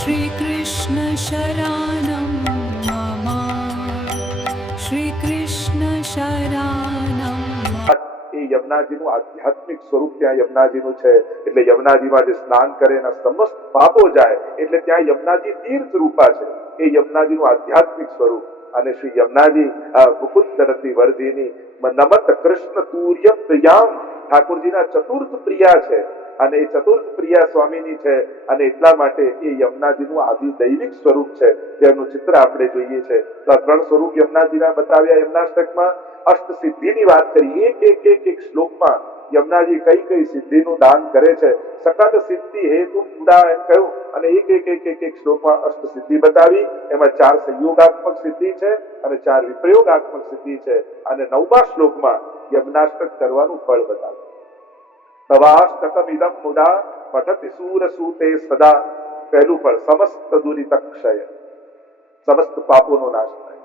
श्रीकृष्ण शरणं मम श्रीकृष्ण शरणं એ યમુનાજીનું આધ્યાત્મિક સ્વરૂપ ત્યાં યમુનાજીનું છે. એટલે યમુનાજીમાં જે સ્નાન કરે એના સમસ્ત પાપો જાય. એટલે ત્યાં યમુનાજી તીર્થ રૂપા છે. એ યમુનાજીનું આધ્યાત્મિક સ્વરૂપ. અને શ્રી યમુનાજી મુકુંદરતી વર્ધિની નમત કૃષ્ણ તુર્ય પ્રિયામ ઠાકોરજીના ચતુર્થ પ્રિયા છે. અને એ ચતુર્થ પ્રિયા સ્વામીની છે. અને એટલા માટે એ યમુનાજીનું આદિ દૈવિક સ્વરૂપ છે. તેનું ચિત્ર આપણે જોઈએ છે. તો આ ત્રણ સ્વરૂપ યમુનાજીના બતાવ્યા. યમુનાષ્ટકમાં અષ્ટ સિદ્ધિની વાત કરી. એક શ્લોકમાં યમુનાજી કઈ કઈ સિદ્ધિનું દાન કરે છે. સકલ સિદ્ધિ હેતુ પૂરા એમ કહ્યું. અને એક શ્લોકમાં અષ્ટ સિદ્ધિ બતાવી. એમાં 4 સંયોગાત્મક સિદ્ધિ છે અને 4 વિપ્રયોગાત્મક સિદ્ધિ છે. અને 9મા શ્લોકમાં યમુનાષ્ટક કરવાનું ફળ બતાવ્યું. તવાષ્ટકમિદમ મુદા પઠતિ સૂર સૂતે સદા. પહેલું ફળ સમસ્ત દુરિત ક્ષય, સમસ્ત પાપોનો નાશ થાય.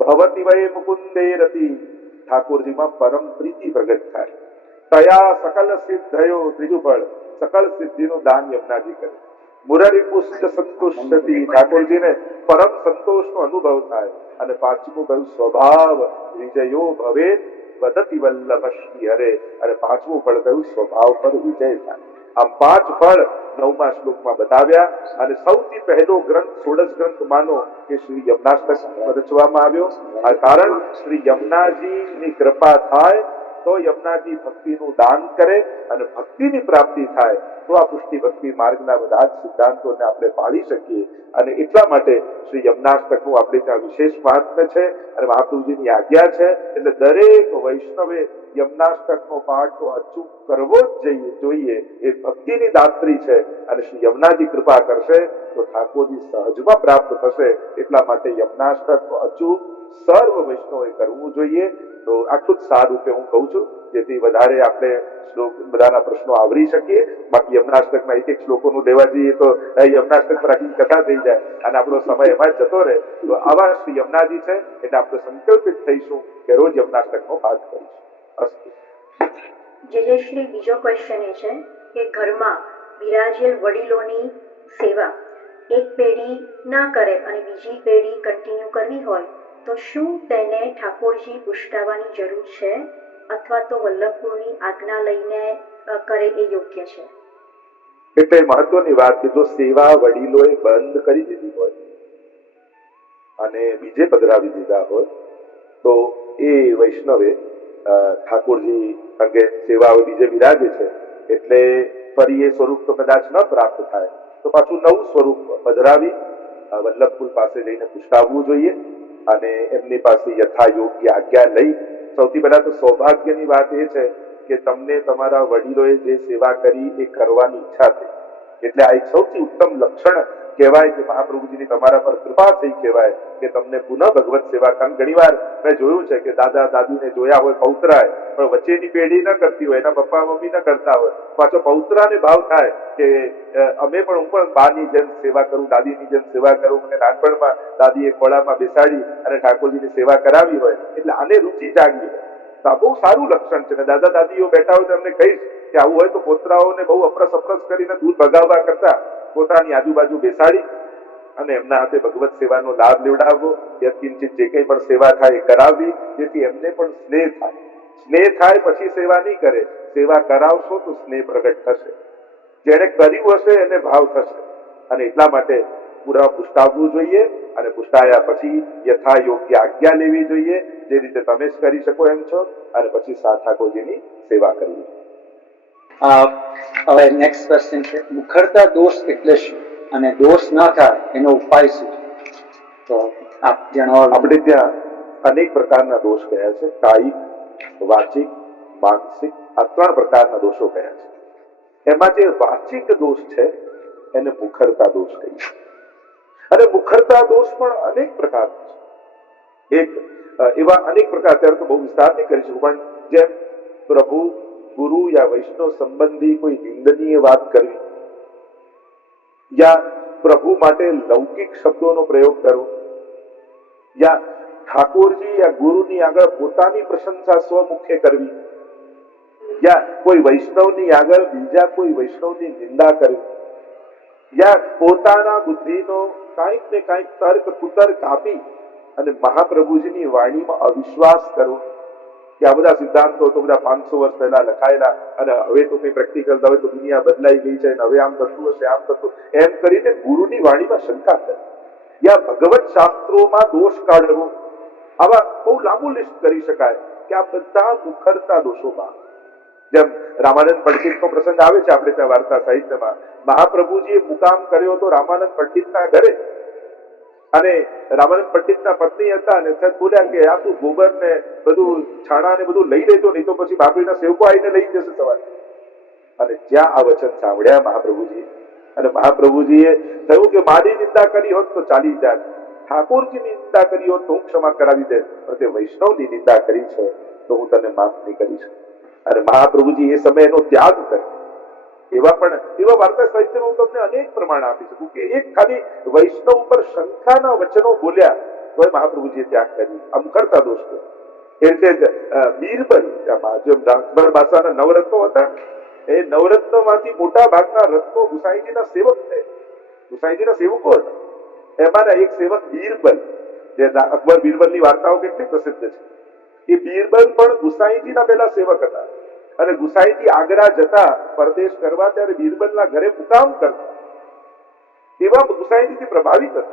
ભવતી વય મુકુંદે રતિ, ઠાકોરજીમાં પરમ પ્રીતિ પ્રગટ થાય. તયા સકલ સિદ્ધયો, ત્રીજું ફળ સકલ સિદ્ધિનું દાન યમુનાજી કરે. મુરારી પુષ્ટ સંતુષ્ટતિ, ઠાકોરજીને પરમ સંતોષનો અનુભવ થાય. અને પાંચમું કહ્યું સ્વભાવ વિજયો ભવે વદતિ વલ્લભ શ્રી હરે. અને પાંચમું ફળ કહ્યું સ્વભાવ પર વિજય થાય. આમ 5 ફળ 9મા શ્લોકમાં બતાવ્યા. અને સૌથી પહેલો ગ્રંથ ષોડશ ગ્રંથ માનો કે શ્રી યમુનાષ્ટક રચવામાં આવ્યો. આ કારણ શ્રી યમુનાજીની કૃપા થાય તો યમુનાજી ભક્તિનું દાન કરે અને ભક્તિની પ્રાપ્તિ થાય તો આ પુષ્ટિ ભક્તિ માર્ગના બધા જ સિદ્ધાંતોને આપણે પાળી શકીએ. અને એટલા માટે શ્રી યમુનાષ્ટકનું આપણે ત્યાં વિશેષ મહાત્મ્ય છે. અને મહાપ્રભુજીની આજ્ઞા છે. એટલે દરેક વૈષ્ણવે યમુનાષ્ટકનો પાઠ તો અચૂક કરવો જ જોઈએ. એ ભક્તિની દાત્રી છે. અને શ્રી યમુનાજી કૃપા કરશે તો ઠાકોરજી સહજમાં પ્રાપ્ત થશે. એટલા માટે યમુનાષ્ટક તો અચૂક સર્વ વૈષ્ણવે કરવું જોઈએ. તો આટલું જ સાર રૂપે હું કહું છું, જેથી વધારે આપણે શ્લોક બધાના પ્રશ્નો આવરી શકીએ. બાકી યમુનાષ્ટકના એક શ્લોકોનું લેવા જઈએ તો યમુનાષ્ટક પર આખી કથા થઈ જાય અને આપણો સમય એમાં જ જતો રહે. તો આવા શ્રી યમુનાજી છે એટલે આપણે સંકલ્પિત થઈશું કે રોજ યમુનાષ્ટકનો પાઠ કરીશું. અસ્તુ. જે બીજો ક્વેશ્ચન એ છે કે ઘરમાં બિરાજેલ વડીલોની સેવા એક પેઢી ના કરે અને બીજી પેઢી કન્ટિન્યુ કરવી હોય તો શું તેને ઠાકોરજી પુષ્ટાવાની જરૂર છે અથવા તો વલ્લભપુરની આજ્ઞા લઈને કરે એ યોગ્ય છે? એટલે મહત્વની વાત કે જો સેવા વડીલોએ બંધ કરી દીધી હોય અને બીજે પધરાવી દીધા હોય તો એ વૈષ્ણવે ઠાકોરજી કારણ કે સેવા બીજે બિરાજે છે એટલે ફરી એ સ્વરૂપ તો કદાચ ન પ્રાપ્ત થાય તો પાછું નવું સ્વરૂપ પધરાવી વલ્લભપુર પાસે જઈને પુષ્ટાવવું જોઈએ. અને એમની પાસે યથા યોગ્ય આજ્ઞા લઈ. સૌથી પહેલા તો સૌભાગ્યની વાત એ છે કે તમને તમારા વડીલોએ જે સેવા કરી એ કરવાની ઈચ્છા થઈ. એટલે આ એક સૌથી ઉત્તમ લક્ષણ કહેવાય કે મહાપ્રભુજીની તમારા પર કૃપા થઈ કહેવાય કે તમને પુનઃ ભગવત સેવા. કારણ ઘણી વાર મેં જોયું છે કે દાદા દાદીને જોયા હોય પૌત્રાય પણ વચ્ચેની પેઢી ન કરતી હોય, એના પપ્પા મમ્મી ન કરતા હોય, પાછો પૌત્રાને ભાવ થાય કે અમે પણ હું પણ બાની જેમ સેવા કરું, દાદીની જેમ સેવા કરું. મને નાનપણમાં દાદીએ ખોળામાં બેસાડી અને ઠાકોરજીની સેવા કરાવી હોય એટલે આને રુચિ જાગવી હોય તો આ બહુ સારું લક્ષણ છે. દાદા દાદીઓ બેઠા હોય તો એમને કહીશ કે આવું હોય તો પોતરાઓને બહુ અપરસ કરીને દૂર ભગાવવા કરતા પોતાની આજુબાજુ બેસાડી અને એમના હાથે ભગવત સેવાનો લાભ લેવડાવવો. યત્કિંચિત જે કંઈ પણ સેવા થાય એ કરાવવી જેથી એમને પણ સ્નેહ થાય. સ્નેહ થાય પછી સેવા નહીં કરે. સેવા કરાવશો તો સ્નેહ પ્રગટ થશે. જેને કર્યું હશે એને ભાવ થશે. અને એટલા માટે પૂરા પુષ્ટાવવું જોઈએ. અને પુષ્ટાયા પછી યથા યોગ્ય આજ્ઞા લેવી જોઈએ જે રીતે તમે જ કરી શકો એમ છો. અને પછી ઠાકોરજીની સેવા કરવી. હવે નેક્સ્ટ ક્વેશ્ચન છે મુખરતા દોષ એટલે શું અને દોષ ન થાય એનો ઉપાય શું? તો આપ જણાવો. આપણે ત્યાં અનેક પ્રકારના દોષ કયા છે. કાયિક, વાચિક, માનસિક આ 3 પ્રકારના દોષો કયા છે. એમાં જે વાચિક દોષ છે એને મુખરતા દોષ કહીએ. અને મુખરતા દોષ પણ અનેક પ્રકારના છે. એવા અનેક પ્રકાર અત્યારે તો બહુ વિસ્તાર નહીં કરી શકું પણ જેમ પ્રભુ ગુરુ યા વૈષ્ણવ સંબંધી કોઈ નિંદનીય વાત કરવી યા પ્રભુ માટે લૌકિક શબ્દોનો પ્રયોગ કરવો યા ઠાકોરજી યા ગુરુની આગળ પોતાની પ્રશંસા સ્વમુખે કરવી યા કોઈ વૈષ્ણવની આગળ બીજા કોઈ વૈષ્ણવની નિંદા કરવી યા પોતાના બુદ્ધિનો કાંઈક ને કાંઈક તર્ક કુતર્ક આપી અને મહાપ્રભુજીની વાણીમાં અવિશ્વાસ કરવો કે આ બધા સિદ્ધાંતો તો બધા 500 વર્ષ પહેલા લખાયેલા અને હવે તો કઈ પ્રેક્ટિકલ હવે તો દુનિયા બદલાઈ ગઈ છે અને હવે આમ થતું હશે આમ થતું એમ કરીને ગુરુની વાણીમાં શંકા કરે યા ભગવત શાસ્ત્રોમાં દોષ કાઢવો આવા બહુ લાંબુ લિસ્ટ કરી શકાય કે આ બધા મુખરતા દોષોમાં જેમ રામાનંદ પંડિતનો પ્રસંગ આવે છે આપણે ત્યાં વાર્તા સાહિત્યમાં મહાપ્રભુજીએ મુકામ કર્યો હતો રામાનંદ પંડિતના ઘરે અને રામાનંદ પંડિતના પત્ની હતા અને ત્યાં બોલ્યા કે આ તું ગોબર ને બધું છાણા ને બધું લઈ લેજો નહીં તો પછી બાપરીના સેવકો આવીને લઈ જશે સવારે અને જ્યાં આ વચન સાંભળ્યા મહાપ્રભુજી અને મહાપ્રભુજીએ કહ્યું કે મારી નિંદા કરી હોત તો ચાલી જાત ઠાકોરજીની નિંદા કરી હોત તો હું ક્ષમા કરાવી દે પણ તે વૈષ્ણવની નિંદા કરી છે તો હું તને માફ નહીં કરીશ અને મહાપ્રભુજી એ સમયનો ત્યાગ કર્યો એવા વાર્તા સાહિત્યમાં હું તમને અનેક પ્રમાણ આપી શકું કે એક ખાલી વૈષ્ણવ ઉપર શંકાના વચનો બોલ્યા તો મહાપ્રભુજીએ ત્યાગ કર્યું આ મુખરતા દોષ છે એ રીતે બીરબલ જેમ અકબર બાદશાહના નવરત્નો હતા એ નવરત્નમાંથી મોટા ભાગના રત્નો ગુસાઈજીના સેવક છે ગુસાઈજીના સેવકો હતા એમાંના એક સેવક બીરબલ જે અકબર બીરબલની વાર્તાઓ કેટલી પ્રસિદ્ધ છે એ બીરબલ પણ ગુસાઈજીના પહેલા સેવક હતા અને ગુસાઈજી આગ્રા જતા પરદેશ કરવા ત્યારે બીરબલના ઘરે મુકામ કરતા એવા ગુસાઈજીથી પ્રભાવિત હતા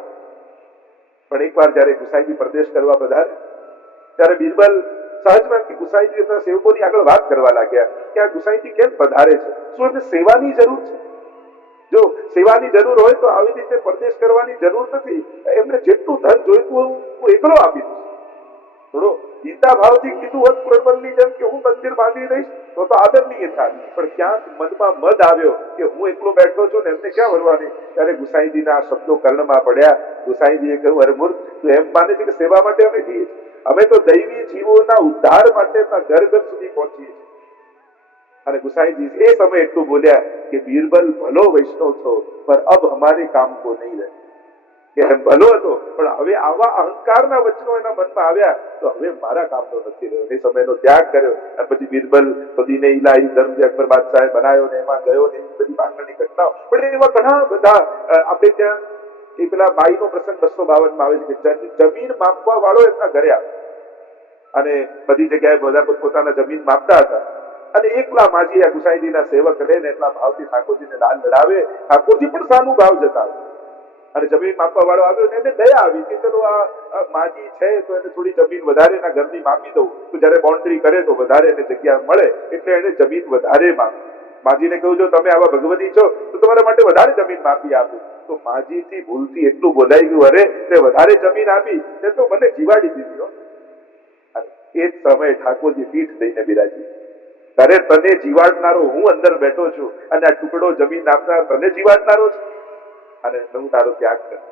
પણ એકવાર જયારે ગુસાઈજી પરદેશ કરવા પધારે ત્યારે બીરબલ સહજમાં કે ગુસાઈજી એમના સેવકોની આગળ વાત કરવા લાગ્યા કે આ ગુસાઈજી કેમ પધારે છે શું એમને સેવાની જરૂર છે જો સેવાની જરૂર હોય તો આવી રીતે પરદેશ કરવાની જરૂર નથી એમને જેટલું ધન જોઈતું હું એકલો આપી દઉં થોડો ગીતા ભાવથી કીધું હોત પુરણમલની જેમ કે હું મંદિર બાંધી દઈશ તો આદરણીય થાય પણ ક્યાંક મનમાં મદ આવ્યો કે હું એકલો બેઠો છું ને એમને ક્યાં વળવાની ત્યારે ગુસાઈજીના આ શબ્દો કર્ણમાં પડ્યા ગુસાઈજીએ કહ્યું અરે મૂર્ખ તું એમ માને છે કે સેવા માટે અમે જઈએ અમે તો દૈવી જીવોના ઉદ્ધાર માટે ઘર ઘર સુધી પહોંચીએ છીએ અને ગુસાઈજી એ સમય એટલું બોલ્યા કે બીરબલ ભલો વૈષ્ણવ છો પર અબ હમારે કામ કો નહીં રહે કે એમ ભલો હતો પણ હવે આવા અહંકારના વચનો એના મનમાં આવ્યા તો હવે મારા કામનો નથી રહ્યો એ સમયનો ત્યાગ કર્યો અને પછી બીરબલ પદીને ઇલાહી ધર્મ જે અકબર બાદશાહે બનાવ્યો ને એમાં ગયો ને એવી બધી પાછળની ઘટનાઓ પણ એવા ઘણા બધા આપણે ત્યાં એ પેલા બાઈનો પ્રસંગ 252 માં આવે છે કે જમીન માપવા વાળો એમના ઘરે આવે અને બધી જગ્યાએ બધા પોતાના જમીન માપતા હતા અને એકલા માજી આ ગુસાઈજીના સેવક રહે ને એટલા ભાવથી ઠાકોરજીને લાલ લડાવે ઠાકોરજી પણ સાનું ભાવ જતાવે અને જમીન માપવા વાળો આવ્યો ને એને દયા આવી કે ચલો આ માજી છે તો એને થોડી જમીન વધારે એના ઘરની માપી દઉં તો જયારે બાઉન્ડ્રી કરે તો વધારે એને જગ્યા મળે એટલે એને જમીન વધારે માપી માજીને કહ્યું જો તમે આવા ભગવતી છો તો તમારા માટે વધારે જમીન માપી આપું તો માજીથી ભૂલથી એટલું બોલાઈ ગયું અરે તે વધારે જમીન આપી તે તો મને જીવાડી દીધી એ જ સમયે ઠાકોરજી પીઠ દઈને બિરાજી અરે તને જીવાડનારો હું અંદર બેઠો છું અને આ ટુકડો જમીન આપનાર તને જીવાડનારો છે અને હું તારો ત્યાગ કરું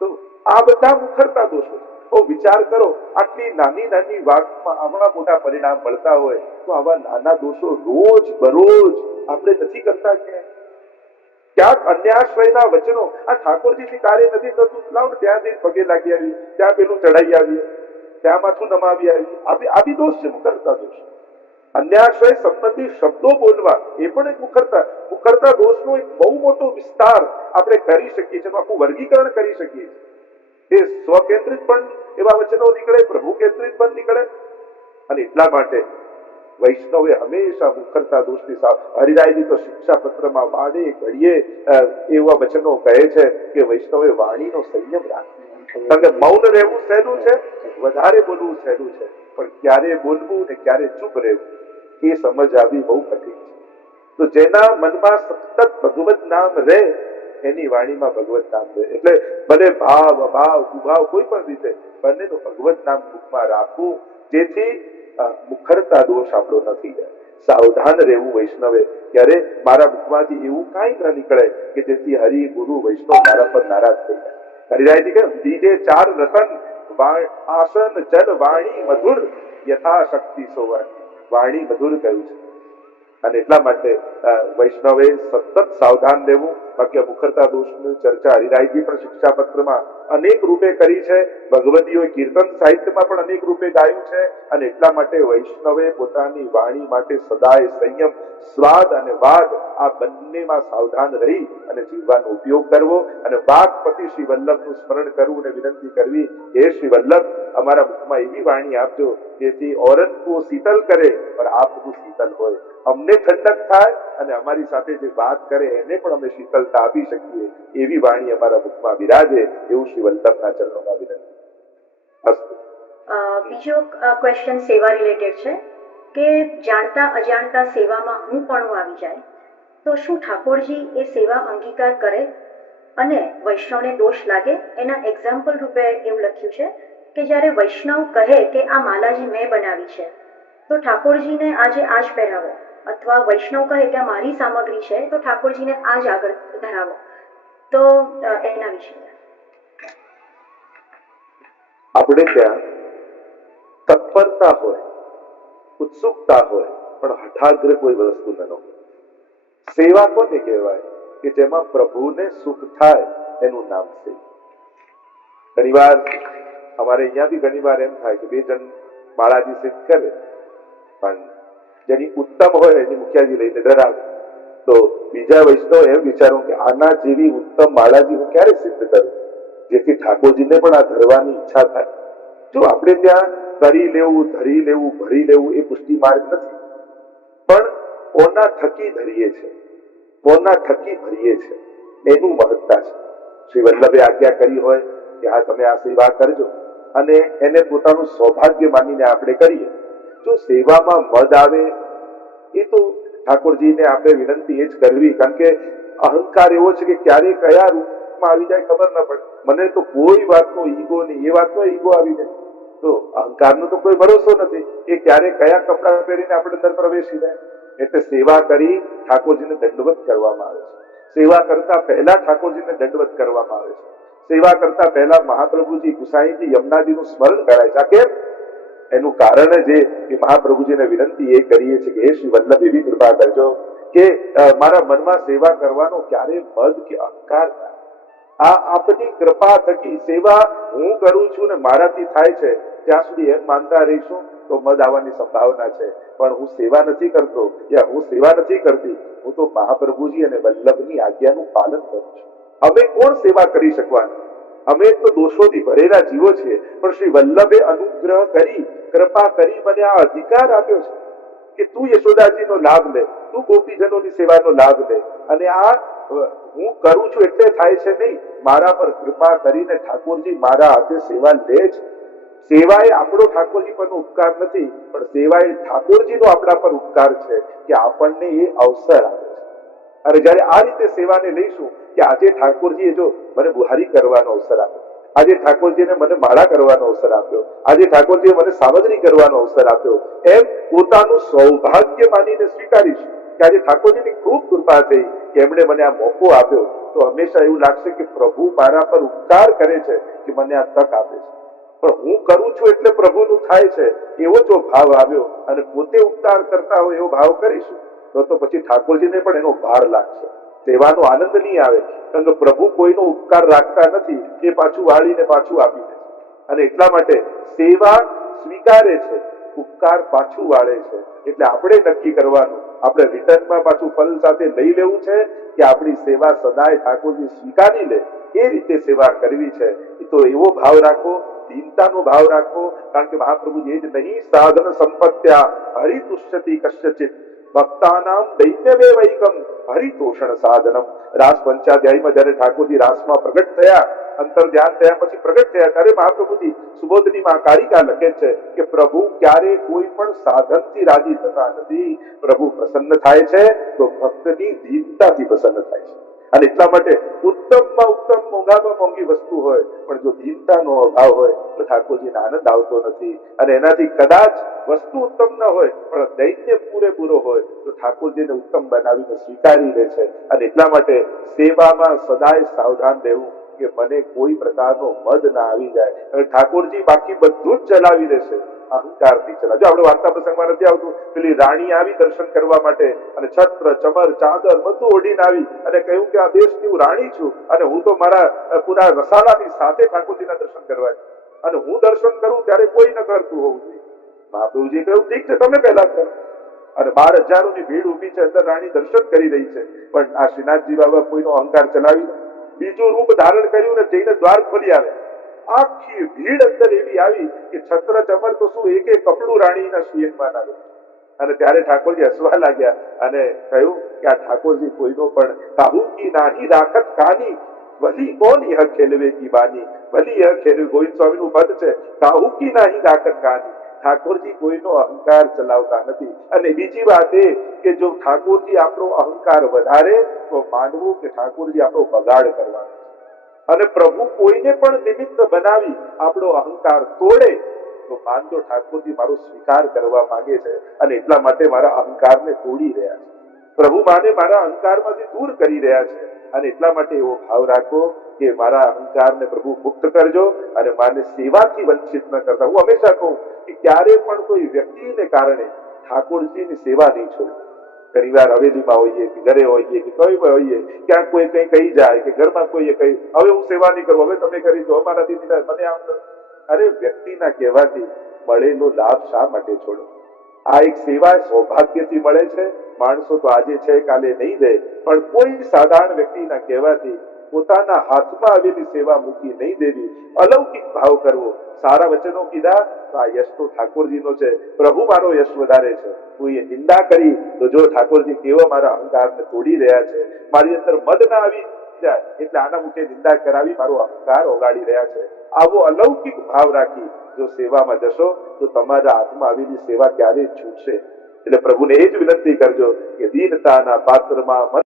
તો આ બધા મુખરતા દોષો છે વિચાર કરો આટલી નાની નાની વાતમાં આવા મોટા પરિણામ મળતા હોય તો આવા નાના દોષો રોજ બરોજ આપણે નથી કરતા ક્યાંક અન્યાશ્રયના વચનો આ ઠાકોરજીથી કાર્ય નથી થતું લાવ ત્યાં જઈને પગે લાગી આવી ત્યાં પેલું ચડાઈ આવીએ ત્યાં માથું નમાવી આવી આ બી દોષ છે મુખરતા દોષ અન્યાશ્રય સંબંધી શબ્દો બોલવા એ પણ એક મુખરતા દોષનો એક બહુ મોટો વિસ્તાર આપણે કરી શકીએ છીએ આખું વર્ગીકરણ કરી શકીએ છીએ એ સ્વકેન્દ્રિત પણ એવા વચનો નીકળે પ્રભુ કેન્દ્રિત પણ નીકળે અને એટલા માટે વૈષ્ણવે હંમેશા મુખરતા દોષની સાફ હરિરાયજી તો શિક્ષા પત્રમાં વાડે ઘડીએ એવા વચનો કહે છે કે વૈષ્ણવે વાણીનો સંયમ રાખવો કારણ કે મૌન રહેવું સહેલું છે વધારે બોલવું સહેલું છે પણ ક્યારે બોલવું ને ક્યારે ચૂપ રહેવું એ સમજ આવી બહુ કઠિન છે તો જેના મનમાં સતત ભગવત નામ રહે એની વાણીમાં ભગવત નામ રહે એટલે ભલે ભાવ અભાવ કુભાવ કોઈ પણ રીતે બંનેનું ભગવત નામ મુખમાં રાખવું જેથી મુખરતા દોષ આપણો નથી જાય સાવધાન રહેવું વૈષ્ણવે ક્યારે મારા મુખમાંથી એવું કાંઈ ન નીકળે કે જેથી હરિ ગુરુ વૈષ્ણવ મારા પર નારાજ થઈ જાય હરિરાયજી કે દીજે ચાર રતન આસન જન વાણી મધુર યથાશક્તિ સોવર વાણી મધુર કહ્યું છે અને એટલા માટે વૈષ્ણવે સતત સાવધાન રહેવું. બાકી આ મુખરતા દોષની ચર્ચા હરિરાયજી પણ શિક્ષાપત્રમાં અનેક રૂપે કરી છે, ભગવતીઓએ કીર્તન સાહિત્યમાં પણ અનેક રૂપે ગાયું છે. અને એટલા માટે વૈષ્ણવે પોતાની વાણી માટે સદાય સંયમ, સ્વાદ અને વાદ આ બંનેમાં સાવધાન રહી અને જીવવાનો ઉપયોગ કરવો. અને વાકપતિ શ્રી વલ્લભનું સ્મરણ કરવું અને વિનંતી કરવી, હે શ્રી વલ્લભ, અમારા મુખમાં એવી વાણી આપજો જેથી औरन को શીતલ કરે और આપનું શીતલ હોય, અમને ઠંડક થાય અને અમારી સાથે જે વાત કરે એને પણ અમે શીતલતા આપી શકીએ, એવી વાણી અમારા મુખમાં વિરાજે, એવું શ્રી વલ્લભના ચરણોમાં વિનંતી. અસ્તુ. બીજો ક્વેશ્ચન સેવા રિલેટેડ છે કે જાણતા અજાણતા સેવામાં હું પણ આવી જાય તો શું ઠાકોરજી એ સેવા અંગીકાર કરે અને વૈષ્ણવને દોષ લાગે? એના એક્ઝામ્પલ રૂપે એવું લખ્યું છે કે જ્યારે વૈષ્ણવ કહે કે આ માલાજી મેં બનાવી છે તો ઠાકોરજીને આજે આ જ પહેરાવો, અથવા વૈષ્ણવ કહે કે આ મારી સામગ્રી છે તો ઠાકોરજીને આ જ આગળ ધરાવો, તો એના વિશે આપણે ત્યાં તત્પરતા હોય, ઉત્સુકતા હોય, પણ હઠાગ્ર કોઈ વસ્તુ ન હોય. સેવા કોને કહેવાય કે જેમાં પ્રભુને સુખ થાય એનું નામ સેવા. ઘણીવાર અમારે અહીંયા બી ઘણીવાર એમ થાય કે બે જણ બાળાજી સિદ્ધ કરે, પણ જેની ઉત્તમ હોય એની મુખિયાજી લઈને ધરાવે, તો બીજા વૈષ્ણવ એમ વિચારું કે આના જેવી ઉત્તમ બાળાજી હું ક્યારે સિદ્ધ કરું જેથી ઠાકોરજીને પણ આ ધરવાની ઈચ્છા થાય. જો આપણે ત્યાં કરી લેવું, ધરી લેવું, ભરી લેવું એ પુષ્ટિ માર્ગ નથી, પણ કોના થકી ધરીએ છે, કોના થકી ભરીએ છે એનું મહત્તા છે. શ્રી વલ્લભે આજ્ઞા કરી હોય કે હા તમે આ સેવા કરજો અને એને પોતાનું સૌભાગ્ય માનીને આપણે કરીએ. જો સેવામાં મદ આવે એ તો ઠાકોરજીને આપણે વિનંતી એ જ કરવી, કારણ કે અહંકાર એવો છે કે ક્યારે કયા રૂપમાં આવી જાય ખબર ન પડે. મને તો કોઈ વાતનો ઈગો નહીં, એ વાતનો ઈગો આવી જાય તો અહંકારનો તો કોઈ ભરોસો નથી, એ ક્યારે કયા કપડા પહેરીને આપણે અંદર પ્રવેશી જાય. એટલે સેવા કરી ઠાકોરજીને દંડવત કરવામાં આવે છે. સેવા કરતા પહેલા ઠાકોરજીને દંડવત કરવામાં આવે છે. સેવા કરતા પહેલા મહાપ્રભુજી ગુસાઈજી યમુનાજીનું સ્મરણ કરાય છે. આ કેમ? એનું કારણ જે કે મહાપ્રભુજીને વિનંતી એ કરીએ છીએ કે હે શ્રી વલ્લભ એવી કૃપા કરજો કે મારા મનમાં સેવા કરવાનો ક્યારે મદ કે અહંકાર થાય. આ આપની કૃપા થકી સેવા હું કરું છું ને મારાથી થાય છે ત્યાં સુધી એમ માનતા રહીશું તો મદ આવવાની સંભાવના છે. પણ હું સેવા નથી કરતો યા હું સેવા નથી કરતી, હું તો મહાપ્રભુજી અને વલ્લભની આજ્ઞાનું પાલન કરું છું. અમે કોણ સેવા કરી શકવાના? અમે તો દોષોથી ભરેલા જીવો છીએ, પણ શ્રી વલ્લભે અનુગ્રહ કરી, કૃપા કરી મને આ અધિકાર આપ્યો છે કે તું યશોદાજીનો લાભ લે, તું ગોપીજનોની સેવાનો લાભ લે. અને આ હું કરું છું એટલે થાય છે નહીં, મારા પર કૃપા કરીને ઠાકોરજી મારા હાથે સેવા લે છે. સેવા એ આપણો ઠાકોરજી પરનો ઉપકાર નથી, પણ સેવા એ ઠાકોરજીનો આપણા પર ઉપકાર છે કે આપણને એ અવસર આપે છે. અને જયારે આ રીતે સેવાને લઈશું કે આજે ઠાકોરજીએ જો મને બુહારી કરવાનો અવસર આપ્યો, આજે ઠાકોરજીને મને માળા કરવાનો અવસર આપ્યો, આજે ઠાકોરજીએ મને સામગ્રી કરવાનો અવસર આપ્યો, એમ પોતાનું સૌભાગ્ય માનીને સ્વીકારીશું કે આજે ઠાકોરજીની ખૂબ કૃપા થઈ કે એમણે મને આ મોકો આપ્યો. તો હંમેશા એવું લાગશે કે પ્રભુ મારા પર ઉપકાર કરે છે કે મને આ તક આપે છે. પણ હું કરું છું એટલે પ્રભુનું થાય છે એવો જો ભાવ આવ્યો અને પોતે ઉપકાર કરતા હોય એવો ભાવ કરીશું તો પછી ઠાકોરજીને પણ એનો ભાર લાગશે, સેવાનો આનંદ નહીં આવે. કારણ કે પ્રભુ કોઈનો ઉપકાર રાખતા નથી, એ પાછું વાળીને પાછું આપી દે છે. અને એટલા માટે સેવા સ્વીકારે છે, ઉપકાર પાછું વાળે છે. એટલે આપણે નક્કી કરવાનું, આપણે રિટર્નમાં પાછું ફલ સાથે લઈ લેવું છે કે આપણી સેવા સદાય ઠાકોરજી સ્વીકારી લે એ રીતે સેવા કરવી છે. તો એવો ભાવ રાખો, દીનતાનો ભાવ રાખો. કારણ કે મહાપ્રભુજી એ જ નહીં સાધન સંપત્ત્યા હરિતુષ્યતિ કશ્યચિત ભક્તાનામ દૈન્યમેવૈકમ હરિતોષણ સાધનમ. રાસ પંચાધ્યાયમાં જયારે ઠાકોરજી રાસમાં પ્રગટ થયા, અંતર ધ્યાન થયા પછી પ્રગટ થયા, ત્યારે મહાપ્રભુજી સુબોધનીમાં કારિકા લખે છે કે પ્રભુ ક્યારે કોઈ પણ સાધનથી રાજી થતા નથી. પ્રભુ પ્રસન્ન થાય છે તો ભક્તની દીનતાથી પ્રસન્ન થાય છે. અને એટલા માટે ઉત્તમમાં ઉત્તમ, મોંઘામાં મોંઘી વસ્તુ હોય પણ જો દીનતાનો અભાવ હોય તો ઠાકોરજીને આનંદ આવતો નથી. અને એનાથી કદાચ વસ્તુ ઉત્તમ ન હોય પણ દૈન્ય પૂરેપૂરો હોય તો ઠાકોરજીને ઉત્તમ બનાવીને સ્વીકારી લે છે. અને એટલા માટે સેવામાં સદાય સાવધાન રહેવું કે મને કોઈ પ્રકારનો મદ ના આવી જાય. ઠાકોરજી બાકી બધું જ ચલાવી દેશે, અહંકાર થી ચલા. જો આપણે વાર્તા પ્રસંગમાં નથી આવતું, પેલી રાણી આવી દર્શન કરવા માટે અને છત્ર ચમર ચાદર બધું ઓઢીને આવી અને કહ્યું કે આ દેશની હું રાણી છું અને હું તો મારા પૂરા રસાલાની સાથે ઠાકોરજીના દર્શન કરવા છું અને હું દર્શન કરું ત્યારે કોઈ ન કરતું હોવું જોઈએ. મહાપ્રભુજી કહ્યું ઠીક છે, તમે પહેલા કરો. અને 12,000 ની ભીડ ઉભી છે, અંદર રાણી દર્શન કરી રહી છે, પણ આ શ્રીનાથજી બાબા કોઈનો અહંકાર ચલાવી બીજું રૂપ ધારણ કર્યું ને જઈને દ્વાર ખોલી આવે. આખી ભીડ અંદર એવી આવી કે છત્ર ચમર તો શું એક કપડું રાણીના શિયનમાં ના અને ત્યારે ઠાકોરજી હસવા લાગ્યા અને કહ્યું કે આ ઠાકોરજી કોઈનો પણ કાહુ કી નાહી રાખત કાની ભલી કોણ યહ ખેલવે કી બાની. ભલી યહ ખેલવે, ગોવિંદ સ્વામીનું પદ છે, કાહુ કી નાહી રાખત કાની. ઠાકોરજી કોઈનો અહંકાર ચલાવતા નથી. અને બીજી વાત એ કે જો ઠાકોરજી આપણો અહંકાર વધારે તો માનવું કે ઠાકોરજી આપણો બગાડ કરવાનો છે. અને પ્રભુ કોઈને પણ નિમિત્ત બનાવી આપણો અહંકાર તોડે તો માનજો ઠાકોરજી મારો સ્વીકાર કરવા માંગે છે અને એટલા માટે મારા અહંકારને તોડી રહ્યા છે. પ્રભુ માને મારા અહંકારમાંથી દૂર કરી રહ્યા છે અને એટલા માટે એવો ભાવ રાખો કે મારા અહંકારને પ્રભુ મુક્ત કરજો અને માને સેવાથી વંચિત ન કરતા. હું હંમેશા કહું કે ક્યારે પણ કોઈ વ્યક્તિને કારણે ઠાકોરજીની સેવા નહીં છોડો. ઘણીવાર હવેલીમાં હોઈએ કે ઘરે હોઈએ કે કઈ હોઈએ, ક્યાંક કોઈ કઈ કહી જાય કે ઘરમાં કોઈએ કહી હવે હું સેવા નહીં કરું, હવે તમે કરી દો, અમારાથી નહીં થાય, મને આમ કરો. અરે વ્યક્તિના કહેવાથી મળેલો લાભ શા માટે છોડો? આ એક સેવા સૌભાગ્યથી મળે છે. માણસો તો આજે છે કાલે નહીં દે, પણ કોઈ સાધારણ વ્યક્તિના કહેવાથી પોતાના હાથમાં આવેલી સેવા મૂકી નહીં દેવી, અલૌકિક ભાવ કરવો. સારા વચનો કીધા તો આ યશ તો ઠાકોરજીનો છે. પ્રભુ મારો યશ વધારે છે. હું એ નિંદા કરી તો જો ઠાકોરજી કેવો મારા અહંકારને તોડી રહ્યા છે, મારી અંદર મદ ના આવી જાય એટલે આના મુખે નિંદા કરાવી મારો અહંકાર ઓગાળી રહ્યા છે. આવો અલૌકિક ભાવ રાખી જો સેવામાં જશો તો તમારા હાથમાં આવેલી સેવા ક્યારેય છૂટશે. એટલે પ્રભુને એ જ વિનંતી કરજો કે દીનતાના પાત્રમાં